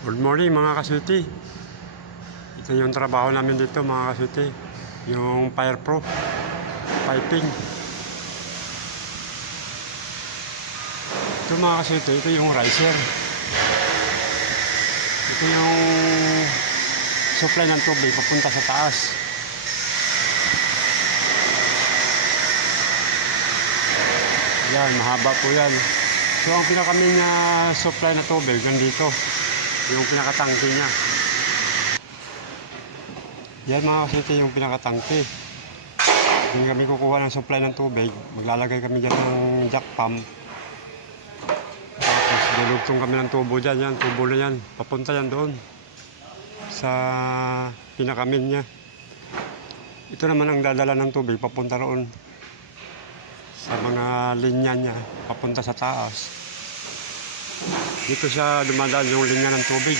Good morning mga kaswiti. Ito yung trabaho namin dito mga kaswiti. Yung fireproof piping. Ito mga kaswiti, ito yung riser. Ito yung supply ng tubig papunta sa taas. Yan, mahaba po yan. So ang pinakaming supply na tubig nandito. Yung pinakatangke niya. Yan mga kaswiti, yung pinakatangke. Hindi kami kukuha ng supply ng tubig. Maglalagay kami dyan ng jack pump. Tapos dulugtong kami ng tubo dyan. Yan, tubo na yan. Papunta yan doon sa pinakamin niya. Ito naman ang dadala ng tubig papunta roon sa mga linya niya papunta sa taas. Dito siya dumadaan yung linya ng tubig.